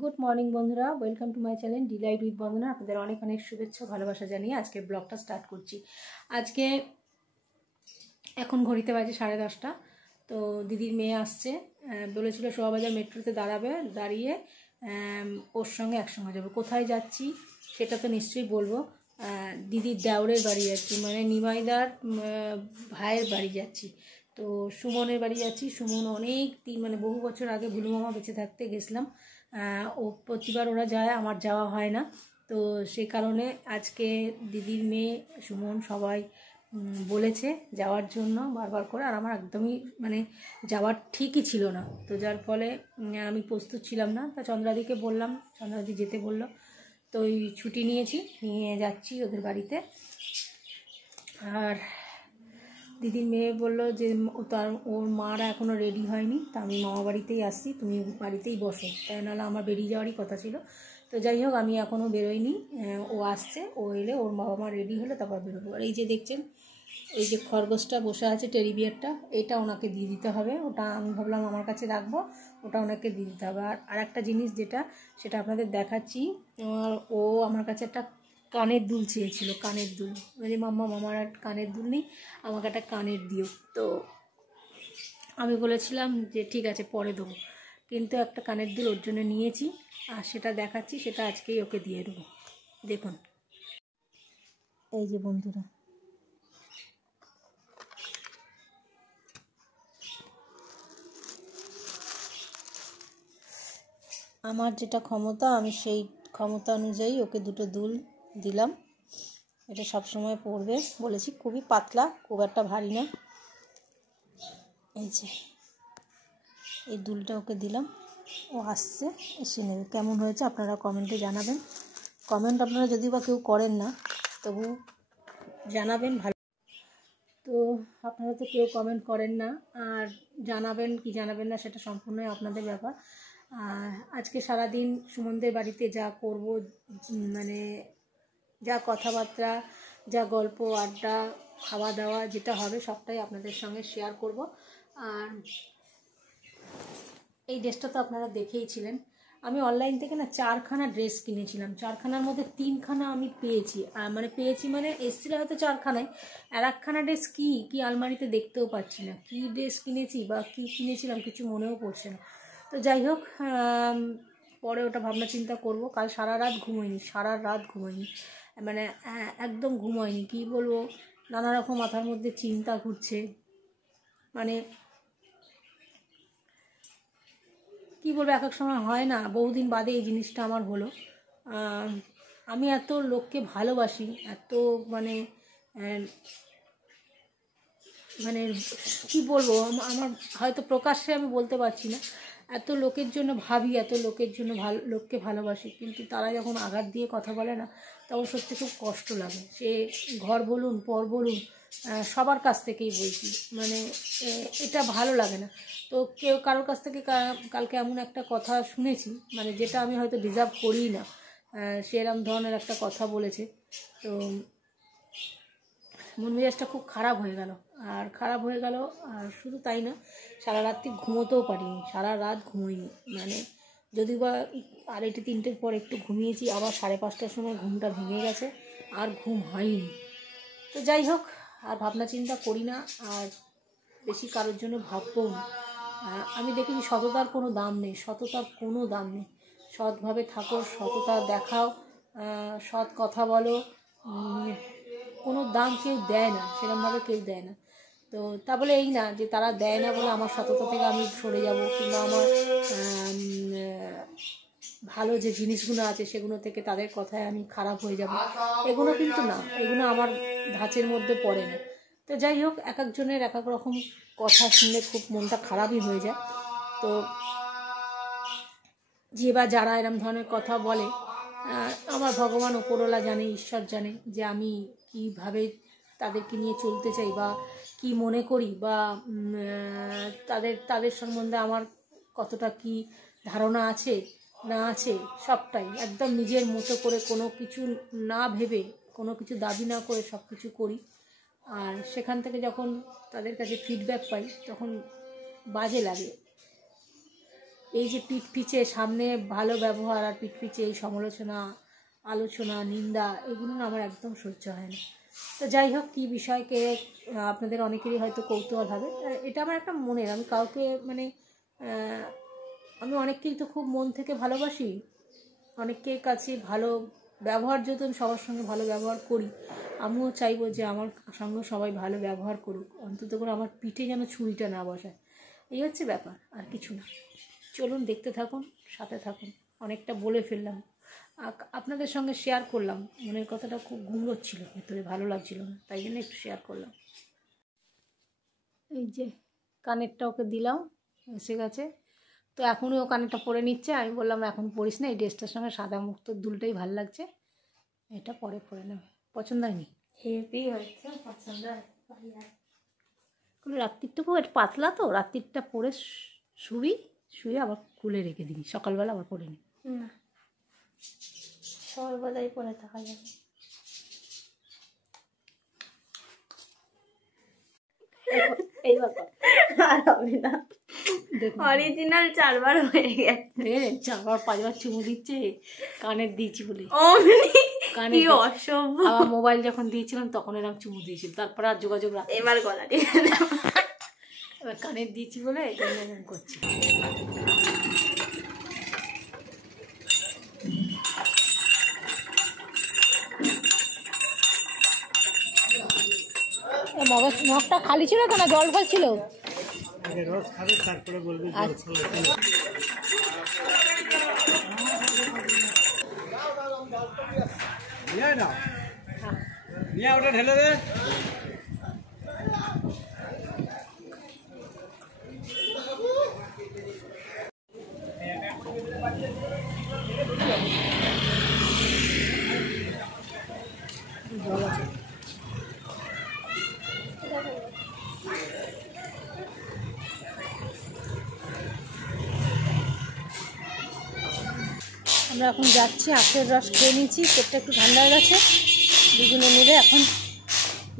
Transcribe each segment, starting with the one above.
Good morning বন্ধুরা, welcome to my channel delight with Bandana. আপনাদের অনেক অনেক শুভেচ্ছা ভালোবাসা জানিয়ে আজকে ব্লগটা স্টার্ট করছি। আজকে এখন ঘড়িতে বাজে 10:30। তো দিদির মেয়ে আসছে, বলেছিল শোভাবাজার মেট্রোতে দাঁড়াবে, দাঁড়িয়ে ওর সঙ্গে একসঙ্গে যাবো। কোথায় যাচ্ছি সেটা তো নিশ্চয়ই বলবো। দিদির দেওরের বাড়ি যাচ্ছি, মানে নিমাইদার ভাইয়ের বাড়ি যাচ্ছি। তো সুমনের বাড়ি যাচ্ছি। সুমন অনেক দিন, মানে বহু বছর আগে ভুলু মামা বেঁচে থাকতে গেছিলাম। ও প্রতিবার ওরা যায়, আমার যাওয়া হয় না। তো সেই কারণে আজকে দিদির মেয়ে সুমন সবাই বলেছে যাওয়ার জন্য বারবার করে, আর আমার একদমই মানে যাওয়ার ঠিকই ছিল না। তো যার ফলে আমি প্রস্তুত ছিলাম না। তা চন্দ্রাদিকে বললাম, চন্দ্রাদি যেতে বললো। তো ওই ছুটি নিয়েছি, নিয়ে যাচ্ছি ওদের বাড়িতে। আর দিদির মেয়ে বলল যে ওর মারা এখনও রেডি হয়নি, তা আমি মামা বাড়িতেই আসছি, তুমি বাড়িতেই বসো, তাই নাহলে আমার বেরিয়ে যাওয়ারই কথা ছিল। তো যাই হোক, আমি এখনও বেরোইনি। ও আসছে, ও এলে ওর বাবা মা রেডি হলে তারপর বেরোবো। আর এই যে দেখছেন, এই যে খরগোশটা বসে আছে, টেডি বিয়ারটা, এটা ওনাকে দিয়ে দিতে হবে। ওটা আমি ভাবলাম আমার কাছে রাখবো, ওটা ওনাকে দিয়ে দিতে হবে। আর একটা জিনিস সেটা আপনাদের দেখাচ্ছি। ও আমার কাছে একটা কানের দুল চেয়েছিল, কানের দুল। মানে মামার একটা কানের দুল নেই, আমাকে একটা কানের দিও। তো আমি বলেছিলাম যে ঠিক আছে পরে দেবো, কিন্তু একটা কানের দুল ওর জন্য নিয়েছি, আর সেটা দেখাচ্ছি, সেটা আজকেই ওকে দিয়ে দেবো। দেখুন এই যে বন্ধুরা, আমার যেটা ক্ষমতা, আমি সেই ক্ষমতা অনুযায়ী ওকে দুটো দুল দিলাম। এটা সবসময় পরবে বলেছি, খুবই পাতলা, খুব একটা ভারী না। এই যে এই দুলটা ওকে দিলাম, ও আসছে, এসে নেবে। কেমন হয়েছে আপনারা কমেন্টে জানাবেন। কমেন্ট আপনারা যদিও বা কেউ করেন না, তবু জানাবেন ভালো। তো আপনারা তো কেউ কমেন্ট করেন না, আর জানাবেন কি জানাবেন না সেটা সম্পূর্ণই আপনাদের ব্যাপার। আজকে সারাদিন সুমনদের বাড়িতে যা করব, মানে যা কথাবার্তা, যা গল্প আড্ডা, খাওয়া দাওয়া যেটা হবে সবটাই আপনাদের সঙ্গে শেয়ার করব। আর এই ড্রেসটা তো আপনারা দেখেইছিলেন। আমি অনলাইন থেকে না 4খানা ড্রেস কিনেছিলাম, 4খানার মধ্যে 3খানা আমি পেয়েছি। মানে এসেছিল হয়তো 4খানায়, আর 1খানা ড্রেস কি আলমারিতে দেখতেও পাচ্ছি না। কি ড্রেস কিনেছি বা কি কিনেছিলাম কিছু মনেও পড়ছে না। তো যাই হোক, পরে ওটা ভাবনা চিন্তা করব। কাল সারা রাত ঘুমোইনি, মানে একদম ঘুম হয়নি। কী বলবো, নানা রকম মাথার মধ্যে চিন্তা ঘুরছে। মানে কী বলবো, এক এক সময় হয় না, বহুদিন বাদে এই জিনিসটা আমার হলো। আমি এত লোককে ভালোবাসি, এত মানে মানে কী বলবো, আমার হয়তো প্রকাশ্যে আমি বলতে পারছি না। এত লোকের জন্য ভাবি, এত লোকের জন্য লোককে ভালোবাসি, কিন্তু তারা যখন আঘাত দিয়ে কথা বলে না, তখন সত্যি খুব কষ্ট লাগে। সে ঘর বলুন, পর বলুন, সবার কাছ থেকেই বলছি, মানে এটা ভালো লাগে না। তো কেউ কারোর কাছ থেকে কালকে এমন একটা কথা শুনেছি, মানে যেটা আমি হয়তো ডিজার্ভ করি না, সেরকম ধরনের একটা কথা বলেছে। তো মন মেজাজটা খুব খারাপ হয়ে গেল। আর শুধু তাই না, সারা রাত্রি ঘুমোতেও পারিনি, সারা রাত ঘুমোইনি। মানে যদিও বা 2:30-3টের পর একটু ঘুমিয়েছি, আবার 5:30টার সময় ঘুমটা ভেঙে গেছে, আর ঘুম হয়নি। তো যাই হোক, আর ভাবনা চিন্তা করি না, আর বেশি কারোর জন্য ভাববও না। আমি দেখেছি সততার কোনো দাম নেই, সৎভাবে থাকো, সততা দেখাও, সৎ কথা বলো, কোনো দাম কেউ দেয় না, সেরকমভাবে কেউ দেয় না। তো তা বলে এই না যে তারা দেয় না বলে আমার সততা থেকে আমি সরে যাব, কিংবা আমার ভালো যে জিনিসগুলো আছে সেগুলো থেকে তাদের কথায় আমি খারাপ হয়ে যাব, এগুলো কিন্তু না, এগুলো আমার ধাঁচের মধ্যে পড়ে না। তো যাই হোক, এক একজনের এক এক রকম কথা শুনলে খুব মনটা খারাপই হয়ে যায়। তো যে বা যারা এরম ধরনের কথা বলে, আমার ভগবান ওপরওয়ালা জানে, ঈশ্বর জানে যে আমি কীভাবে তাদেরকে নিয়ে চলতে চাই, বা কি মনে করি, বা তাদের সম্বন্ধে আমার কতটা কি ধারণা আছে না আছে, সবটাই একদম নিজের মতো করে, কোনো কিছু না ভেবে, কোনো কিছু দাবি না করে সব কিছু করি। আর সেখান থেকে যখন তাদের কাছে ফিডব্যাক পাই, তখন বাজে লাগে। এই যে পিঠ পিছে সামনে ভালো ব্যবহার আর পিঠ পিছে এই সমালোচনা, আলোচনা, নিন্দা, এগুলো না আমার একদম সহ্য হয় না। তো যাই হোক, কী বিষয়কে আপনাদের অনেকেরই হয়তো কৌতূহল হবে, এটা আমার একটা মনের, আমি কাউকে মানে আমি অনেককেই তো খুব মন থেকে ভালোবাসি, অনেকের কাছে ভালো ব্যবহার, যেহেতু আমি সবার সঙ্গে ভালো ব্যবহার করি, আমিও চাইবো যে আমার সঙ্গে সবাই ভালো ব্যবহার করুক, অন্তত করে আমার পিঠে যেন ছুরিটা না বসায়। এই হচ্ছে ব্যাপার, আর কিছু না। চলুন দেখতে থাকুন, সাথে থাকুন। অনেকটা বলে ফেললাম, আপনাদের সঙ্গে শেয়ার করলাম, মনের কথাটা খুব ঘুমড়োচ্ছিল ভেতরে, ভালো লাগছিল না, তাই জন্য একটু শেয়ার করলাম। এই যে কানেরটা ওকে দিলাম, এসে গেছে। তো এখনই ও কানেরটা পরে নিচ্ছে, আমি বললাম এখন পরিস না, এই ড্রেসটার সঙ্গে সাদা মুক্ত দুলটাই ভালো লাগছে, এটা পরে পরে নেবে। পছন্দ হয়নি? হেভি হয়েছে, পছন্দ হয়। রাত্রিরটুকু একটু পাতলা, তো রাত্রিরটা পরে শুবি, শুয়ে আবার খুলে রেখে দিবি, সকালবেলা আবার পরে নি। না, সর্বদাই পরে থাকা যাবে। এই ব্যাপার আর হবে না, অরিজিনাল 4 বার হয়ে গেছে। 4 বার 5 বার চুমু দিচ্ছে, কানের দিয়েছি বলে। কি অসভ্য। আমার মোবাইল যখন দিয়েছিলাম তখন এরকম চুমু দিয়েছিল, তারপর আর যোগাযোগ রাখ। এবার গলা দিয়ে এবার কানের দিয়েছি বলে এই জন্য এরকম করছি। মগটা খালি ছিল কেন, জল ফল ছিল? রস খাবে তারপরে বলবে জল খাবে। নিয়ে ওটা ঢেলে দে। জল আছে। আমরা এখন যাচ্ছি, আখের রস খেয়ে নিয়েছি, পেটটা একটু ঠান্ডা হয়ে গেছে, দুজনে মিলে এখন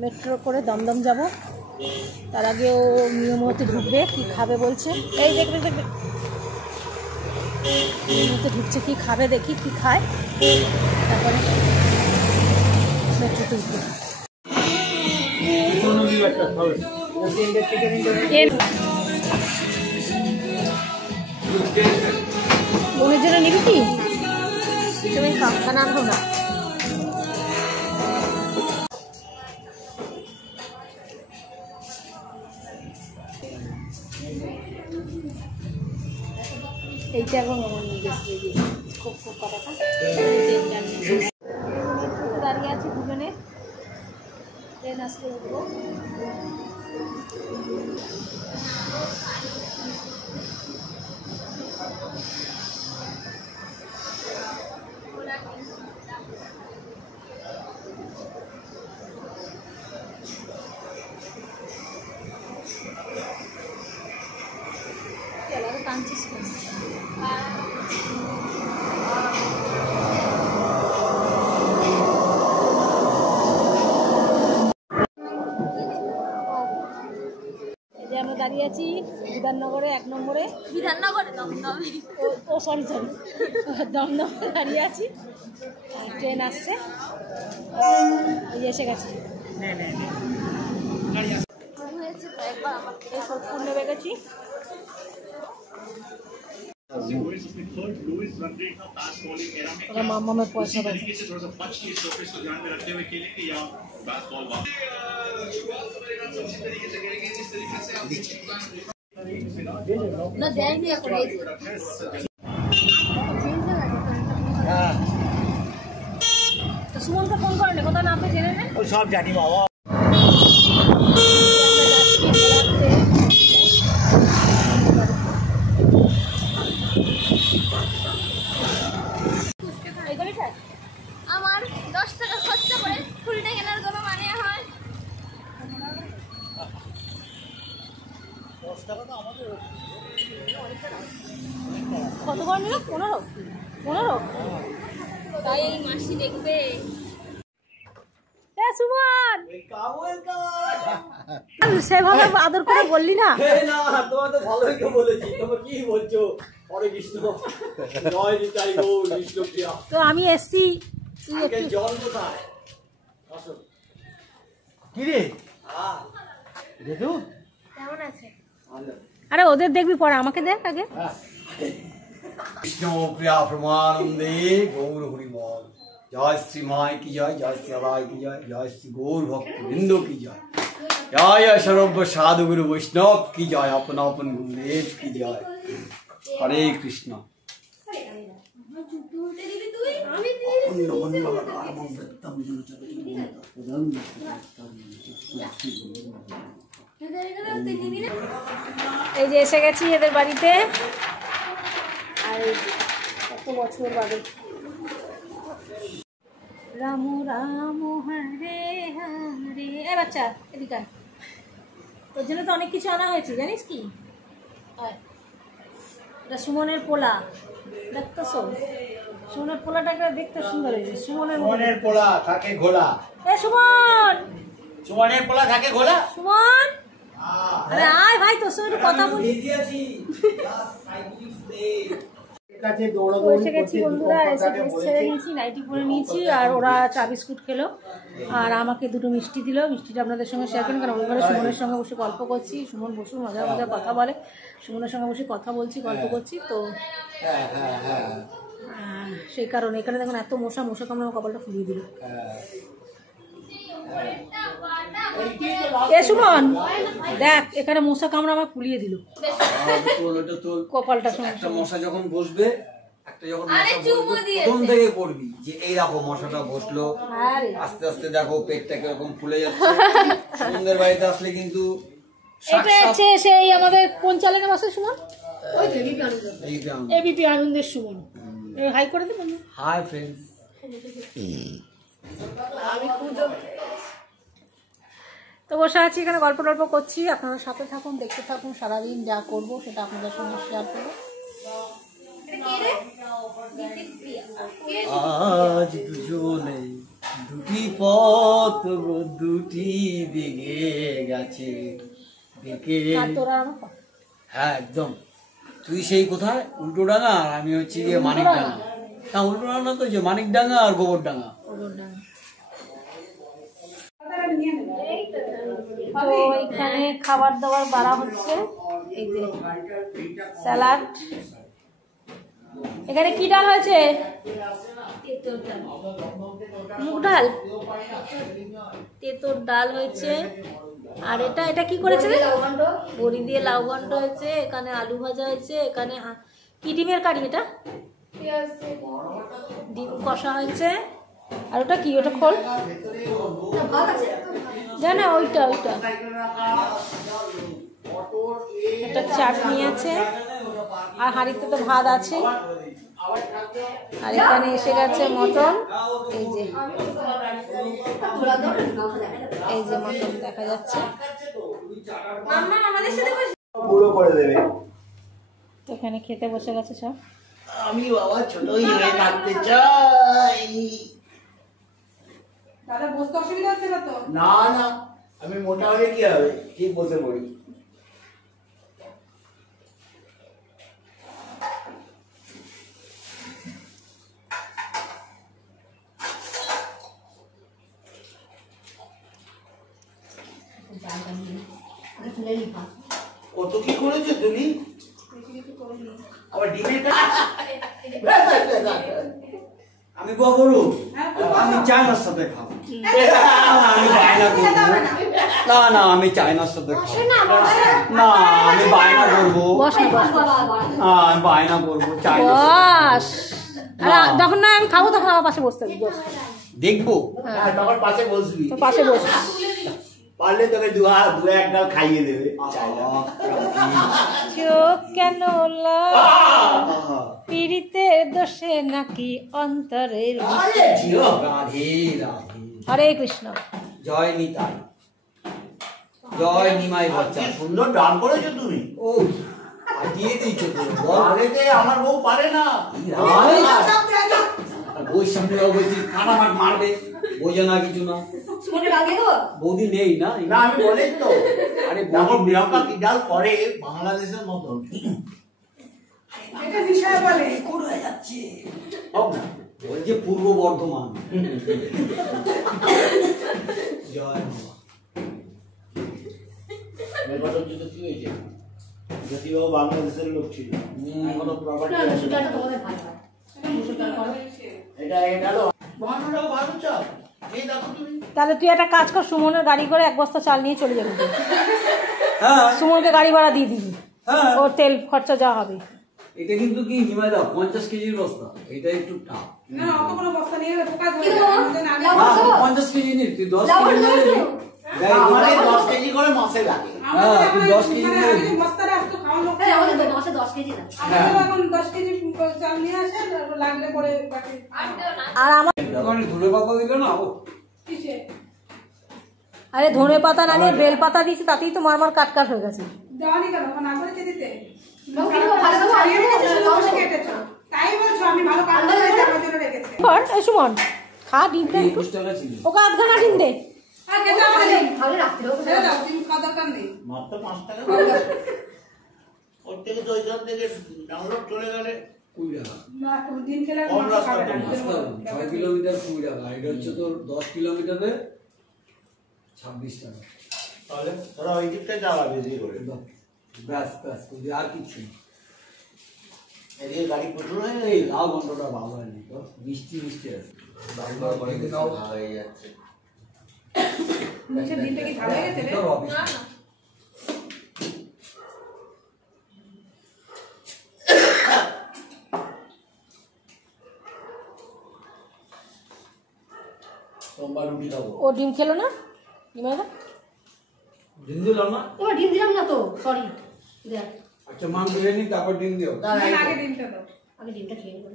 মেট্রো করে দমদম যাব। তার আগে ও নিয়মতে ঢুকবে, কি খাবে বলছে, এই দেখবে দেখবে নিয়মতে ঢুকছে, কি খাবে দেখি, কি খায়, তারপরে মেট্রোতে উঠবে। বোনের জন্য নিবি কি? তুমি খানা আনবো না। এইটা এখন আমার নিজস্ব খুব খুব কথাটা দাঁড়িয়ে আছি দুজনে, ট্রেন আসতে উঠবো। কাঁদছিস কেন? আমরা দাঁড়িয়ে আছি বিধাননগরে, 1 নম্বরে। বিধাননগরে দমদমে, ও সরি দমদমে দাঁড়িয়ে আছি, ট্রেন আসছে, এই এসে গেছে। এই সোদপুর নেমে গেছি। ওরা মামামের পয়সা পাচ্ছে। না দেয়নি এখন। তো সুমনকে ফোন করেন, কোথাও না আপনি জেনে নেন। ও সব জানি বাবা। আমার 10 টাকা খরচা করে ফুলটা কেনার কোনো মানে হয়? 10 টাকা তো আমাদের। কত করে নিল? 15? তাই এই মাসি দেখবে। সুমন সেভাবে আদর করে বললি না। না তোমার তো ভালোই তো বলেছি, তোমরা কি বলছো? হরে কৃষ্ণ, জয় নিতাই গৌর বিষ্ণুপ্রিয়া। তো আমি এসছি জল কোথায়? আসো। কি রে হ্যাঁ দেখু কেমন আছে? আরে ওদের দেখবি পরে, আমাকে দেখ আগে। বিষ্ণুপ্রিয়া প্রমানন্দে গৌর হরিবল। জয় শ্রী মাই কি জয়, জয় শ্রী রায় কি জয়, জয় শ্রী গৌর ভক্ত বৃন্দ কি জয়, জয় সর্ব সাধু গুরু বৈষ্ণব কি জয়, আপন আপন গুরুদেব কি জয়। হরে কৃষ্ণ। এই যে এসে গেছি এদের বাড়িতে, আর কত বছর বাদে। রাম রাম হরে হরে। এ বাচ্চা এদিকে আয়। তোর জন্য তো অনেক কিছু আনা হয়েছে, জানিস কি? এটা সুমনের পোলা, দেখতো সুমনের পোলাটাকে দেখতে সুন্দর হয়েছে। সুমনের পোলা থাকে ঘোলা। এ সুমন, সুমনের পোলা থাকে ঘোলা। সুমন আরে আয় ভাই, তোর সঙ্গে একটু কথা বলি। এসে গেছি বন্ধুরা, এসে ড্রেস ছেড়ে নিয়েছি, নাইটি পরে নিয়েছি, আর ওরা চা বিস্কুট খেলো, আর আমাকে দুটো মিষ্টি দিল। মিষ্টিটা আপনাদের সঙ্গে শেয়ার করেন, কারণ ওইভাবে সুমনের সঙ্গে বসে গল্প করছি। সুমন বসুন, মজা মজা কথা বলে, সুমনের সঙ্গে বসে কথা বলছি, গল্প করছি। তো সেই কারণে এখানে দেখুন এত মশা কামড়ে আমার কপালটা ফুলিয়ে দিল। এ সুমন দেখ, এখানে মশা কামড়ে আমার ফুলিয়ে দিল কপালটা। একটা মশা যখন বসবে, একটা যখন প্রথম থেকে করবি যে এই দেখো মশাটা বসলো, আস্তে আস্তে দেখো পেটটা কিরকম ফুলে যাচ্ছে। সুমনদের বাড়িতে আসলে কিন্তু এটা হচ্ছে সেই আমাদের কোন চ্যানেলে বসে সুমন? এবিপি আনন্দের সুমন। হাই করে দেবেন। Hi friends. তো বসে আছি এখানে, গল্প টল্প করছি। আপনারা সাথে থাকুন, দেখতে থাকুন, সারাদিন যা করবো সেটা আপনাদের সঙ্গে শেয়ার করবো। আজ দুজনে দুটি পথ দুটি দিকে গেছে দেখে। হ্যাঁ একদম। তুই সেই কোথায় উল্টোডাঙ্গা, আর আমি হচ্ছি গিয়ে মানিকডাঙ্গা। হ্যাঁ উল্টোডাঙ্গা তো যে মানিকডাঙ্গা আর গোবরডাঙ্গা। তো এখানে খাবার দাবার বাড়া হচ্ছে। এই যে স্যালাড, এখানে কি ডাল হয়েছে? মুগ ডাল, তেঁতোর ডাল হয়েছে। আর এটা কি করেছে? বড়ি দিয়ে লাউ ঘন্ট হয়েছে। এখানে আলু ভাজা হয়েছে। এখানে কি ডিমের কারি? এটা ডিম কষা হয়েছে। আর ওটা কি? ওটা খোল জানা, ওইটা একটা চাটনি আছে, আর হাঁড়িতে তো ভাত আছে। আর এখানে এসে গেছে মটন। এই যে মটন দেখা যাচ্ছে। তো এখানে খেতে বসে গেছে সব। আমি বাবা ছোটই হয়ে থাকতে চাই। দাদা বসতে অসুবিধা হচ্ছে না তো? না না, আমি মোটা হলে কি হবে, ঠিক বসে পড়ি। কত কি করেছো তুমি? আবার ডিমের আমি বলবো আমি চায়নার সাথে খাবো। আমি বায়না করবো না, আমি চায়নার সাথে খাবো না, আমি বায়না করবো না, আমি বায়না করবো যখন না আমি খাবো তখন আমার পাশে বসতে দেখবো, তখন পাশে বসবি, পাশে বসবি, পারলে তোকে দু এক গাল খাইয়ে দেবে। চোখ কেন পীড়িতের দোষে নাকি অন্তরের। হরে কৃষ্ণ। জয় নিতাই, জয় নিমাই বাচ্চা। সুন্দর ডান করেছো তুমি। ও দিয়ে দিয়েছো তুমি। আমার বউ পারে না। বই সামনে বলছি কানামাট মারবে, বোঝে না কিছু না। বৌদি নেই না? না আমি বলি তো, আরে দেখো বৌদি প্রিয়াঙ্কা কি ডাল করে বাংলাদেশের মতন। হয়ে যাচ্ছে। হোক না। ওই যে পূর্ব বর্ধমান। জয় বাবা। মেঘালয় যুদ্ধ কি হয়েছে? যদিও বাংলাদেশের লোক ছিল, এখনো প্রপার্টি আছে। এটা গেল বাহান্নটাও ভালো চাল। এই দেখো তুমি, তাহলে তুই একটা কাজ কর, সুমনের গাড়ি করে 1 বস্তা চাল নিয়ে চলে যাবি। হ্যাঁ সুমনকে গাড়ি ভাড়া দিয়ে দিবি, হ্যাঁ। ওর তেল খরচা যা হবে। এটা কিন্তু কি হিমায়দা 50 কেজির বস্তা, এটা একটু টাফ। না অত বড় বস্তা নিয়ে পোকা ধরে কিন্তু আমাদের না না 50 কেজি নিবি, তুই 10 কেজি নিবি। আমাদের 10 কেজি করে মাসে লাগে। হ্যাঁ, তুই 10 কেজি নিবি। বস্তাটা আসতো খাওয়ার লোক আমাদের মাসে 10 কেজি না। আমাদের এখন 10 কেজি চাল নিয়ে আসে, লাগলে পরে বাকি আর আমার ধরে পাতা দিল না ও। কিসে আরে ধনে পাতা না দিয়ে বেল পাতা দিয়েছি, তাতেই তো মারমার কাট হয়ে গেছে। দেওয়ানি কেন না করেছে দিতে লোক কিন্তু ভালো ভালো ছাড়িয়ে রেখেছে, শুধু বসে কেটেছো। তাই বলছো আমি ভালো কাজ করেছি, আমার জন্য রেখেছে। কর এই সুমন, খা ডিমটা একটু, 21 টাকা ছিল। ওকে 1/2 ঘন্টা ডিম দে। আর খেতে আমার নেই, ভালো রাখতে হবে। ছেড়ে দাও, তুমি খাওয়া দরকার নেই। মাত্র 5 টাকা। ওর থেকে তো ওইখান থেকে ডাউনলোড চলে গেলে 20 টাকা। না দিন খেলে আর কম মাছ রাস্তা খাবে না। তো 6 কিলোমিটার 20 টাকা, এটা হচ্ছে তোর 10 কিলোমিটারে 26 টাকা। তাহলে তোরা ওই দিকটা যাওয়া বেশি করে। ব্যাস ব্যাস, তুই আর কিছু না। এদিকে গাড়ি প্রচুর হয়ে এই লাউ গন্ধটা ভালো হয়নি তো, মিষ্টি মিষ্টি আছে। হয়ে যাচ্ছে। নিচের দিনটা কি ঝাল হয়ে গেছে রে? তোর অফিস না না। সোমবার রুটি খাবো। ও ডিম খেলো না ডিমের? ডিম দিলাম না? এবার ডিম দিলাম না তো, সরি। দেখ আচ্ছা মাংস খেয়ে নি, তারপর ডিম দিও। না, আগে দিনটা দাও। আগে ডিমটা খেয়ে নেবো।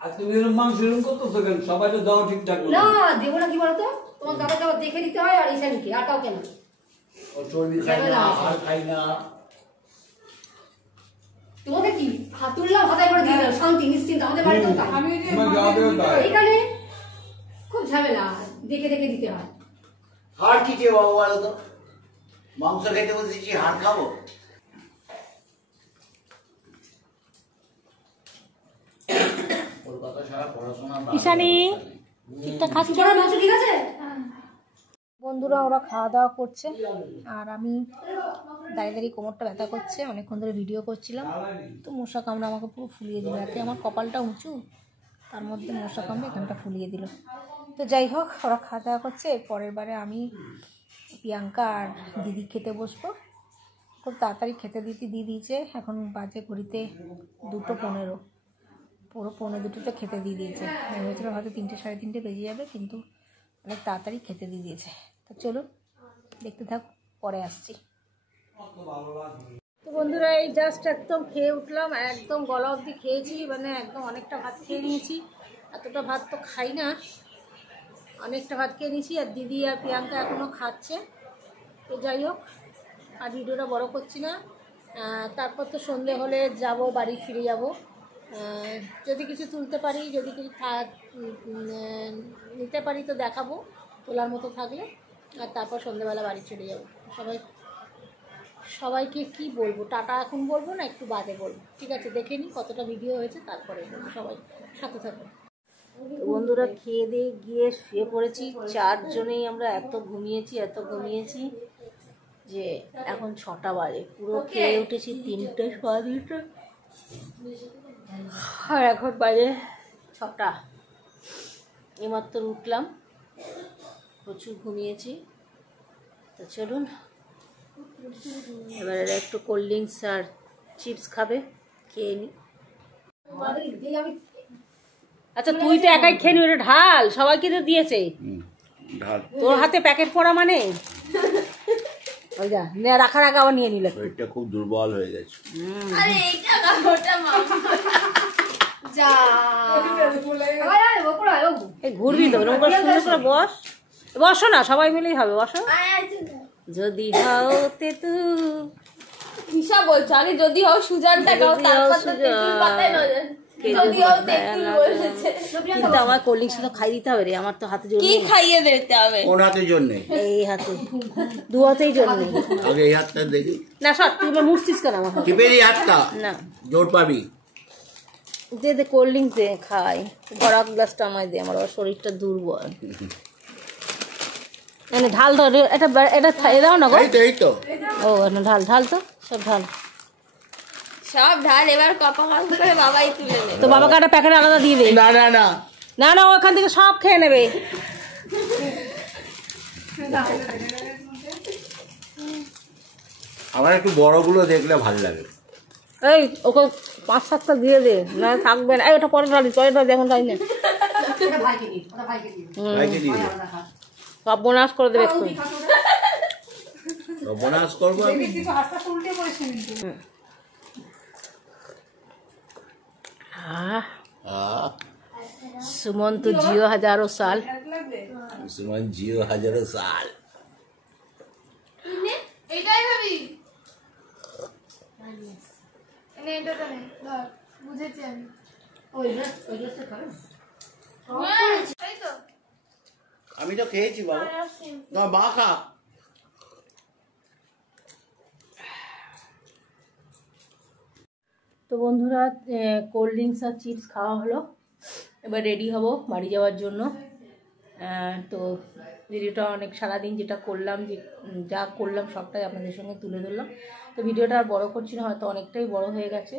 আর তুমি এরকম মাংস এরকম করতেছো কেন? সবাই তো দাও ঠিকঠাক না দেবো না, কি বলতো, তোমার দাদা দেখে দিতে হয়, আর ইসানিকে আর কাউকে না। ও চর্বি খাই না, আর খাই না। তোমাদের কি হাত তুললাম, হাতায় করে দিয়ে দিলাম, শান্তি নিশ্চিন্ত। আমাদের বাড়ি তো তাই। আমি ওই যে তোমার যাবেও তাই। এখানে খুব ঝামেলা, দেখে দেখে দিতে হয়। হাড় কি চেয়ে বাবা বলো তো? মাংস খেতে বসেছি, হাড় খাবো? কলকাতা সারা পড়াশোনা ঈশানী ঠিকঠাক খাচ্ছি তোমার মাংস ঠিক আছে? বন্ধুরা, ওরা খাওয়া দাওয়া করছে আর আমি দাঁড়িয়ে দাঁড়িয়ে কোমরটা ব্যথা করছে, অনেকক্ষণ ধরে ভিডিও করছিলাম তো মশা কামড়া আমাকে পুরো ফুলিয়ে দিল। একে আমার কপালটা উঁচু, তার মধ্যে মশা কামড়ে এখানটা ফুলিয়ে দিল। তো যাই হোক, ওরা খাওয়া দাওয়া করছে। এর পরের বারে আমি প্রিয়াঙ্কা আর দিদি খেতে বসবো। খুব তাড়াতাড়ি খেতে দিয়ে দিয়েছে। এখন বাজে ঘড়িতে 2:15, পুরো 1:45-তে খেতে দিয়ে দিয়েছে। আমি ভেবেছিলাম হয়তো 3টে সাড়ে 3টে বেজে যাবে, কিন্তু অনেক তাড়াতাড়ি খেতে দিয়ে দিয়েছে। তো চলুন দেখতে থাক, পরে আসছি। তো বন্ধুরা, এই জাস্ট একদম খেয়ে উঠলাম, একদম গলা অবধি খেয়েছি, মানে একদম অনেকটা ভাত খেয়ে নিয়েছি। এতটা ভাত তো খাই না, অনেকটা ভাত খেয়ে নিয়েছি। আর দিদি আর প্রিয়াঙ্কা এখনও খাচ্ছে। তো যাই হোক, আর ভিডিওটা বড় করছি না। তারপর তো সন্ধে হলে যাব, বাড়ি ফিরে যাব। যদি কিছু তুলতে পারি, যদি কিছু নিতে পারি তো দেখাবো, তোলার মতো থাকলে। আর তারপর সন্ধ্যেবেলা বাড়ি চলে যাব। সবাইকে কি বলবো, টাটা এখন বলবো না একটু বাদে বলবো? ঠিক আছে, দেখে নিই কতটা ভিডিও হয়েছে, তারপরে বলবো। সবাই সাথে থাকবো। বন্ধুরা, খেয়ে দিয়ে গিয়ে শুয়ে পড়েছি। 4 জনেই আমরা এত ঘুমিয়েছি যে এখন 6টা বাজে। পুরো খেয়ে উঠেছি 3টে, 3:15, আর এখন বাজে 6টা। এইমাত্র উঠলাম, প্রচুর ঘুমিয়েছি। তো চলুন, এবারে একটু কোল্ড ড্রিঙ্কস আর চিপস খাবে, খেয়ে নিই। আচ্ছা, তুই তো একাই খেয়ে নি, ওটা ঢাল, সবাইকে তো দিয়েছে। তোর হাতে প্যাকেট পড়া মানে ওই যা রাখার আগে আবার নিয়ে নিলে। শরীরটা খুব দুর্বল হয়ে গেছে। আরে এইটা গাওটা মা যা আয় বকুড়া আয়। এই ঘুরবি তো, এরকম করে সুন্দর করে বসো না, সবাই মিলেই হবে, বসো। যদি হতে তুই হিসাব বলছো, আগে যদি হও সুজানটা গাও, তারপর তো তেতুল পাতায় নজর। যদিও তেঁতুল বসেছে। কিন্তু আমার কোল্ড ড্রিঙ্কস তো খাই দিতে হবে রে, আমার তো হাতে জোর কি নেই। খাইয়ে দিতে হবে? কোন হাতের জন্য? এই হাতে, দু হাতেই জোর নেই। আগে এই হাতটা দেখি, না সব তুই এবার মুছছিস কেন আমার হাতে? টিপের এই হাতটা না জোর পাবি। দে দে কোল্ড ড্রিঙ্কস দে, খাই। ভরা গ্লাসটা আমায় দে, আমার আবার শরীরটা দুর্বল। মানে ঢাল ধর, এটা এটা এ দাও না গো। এই তো ও না, ঢাল ঢাল তো, সব ঢাল। সব ঢাল, এবার কপা করে বাবাই তুলে নেবে। তো বাবাকে একটা প্যাকেট আলাদা দিয়ে দে। না না না, না না, ওখান থেকে সব খেয়ে নেবে। আমার একটু বড়গুলো দেখলে ভালো লাগে। এই ওকে 5-7টা দিয়ে দে, না থাকবে না। এই ওটা পরে ঢালি, পরে ঢালি, এখন খাই না। ভাইকে দিয়ে দে। সব বোনাস করে দেবে এক্ষুনি। বোনাস করবো আমি। আহ, আহ, সুমন তো জিও হাজারো সাল। সুমন জিও হাজারো সাল। এইটাই ভাবি, এটা তো নেই, ধর, বুঝেছি আমি। এই তো আমি তো খেয়েছি বাবা, তোমার মা খা। তো বন্ধুরা, কোল্ড ড্রিঙ্কস আর চিপস খাওয়া হলো, এবার রেডি হব বাড়ি যাওয়ার জন্য। তো ভিডিওটা অনেক, সারাদিন যেটা করলাম, যা করলাম সবটাই আপনাদের সঙ্গে তুলে ধরলাম। তো ভিডিওটা আর বড় করছি না, হয়তো অনেকটাই বড় হয়ে গেছে।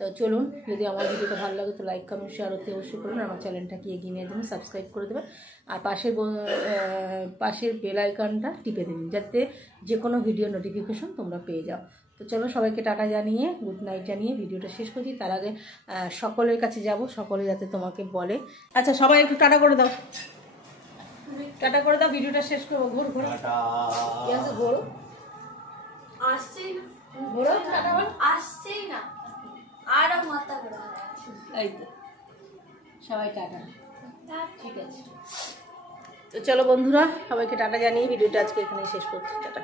তো চলুন, যদি আমার ভিডিওটা ভালো লাগে তো লাইক কমেন্ট শেয়ার অতি অবশ্যই করুন। আমার চ্যানেলটাকে এগিয়ে নিয়ে যাবেন, সাবস্ক্রাইব করে দেবেন, আর পাশের বেল আইকনটা টিপে দেবেন, যাতে যে কোনো ভিডিও নোটিফিকেশন তোমরা পেয়ে যাও। তো চলো, সবাইকে টাটা জানিয়ে, গুড নাইট জানিয়ে ভিডিওটা শেষ করছি। তার আগে সকলের কাছে যাব, সকলে যাতে তোমাকে বলে। আচ্ছা সবাই একটু টাটা করে দাও, টাটা করে দাও, ভিডিওটা শেষ করবো। ঘোরো ঘোরো, ঘোরো আসছেই না, ঘোরো, টাটা বল। আসছেই না, আরো মাথা ঘোরা। এই তো সবাই টাটা, ঠিক আছে। তো চলো বন্ধুরা, সবাইকে টাটা জানিয়ে ভিডিওটা আজকে এখানেই শেষ করছি। টাটা।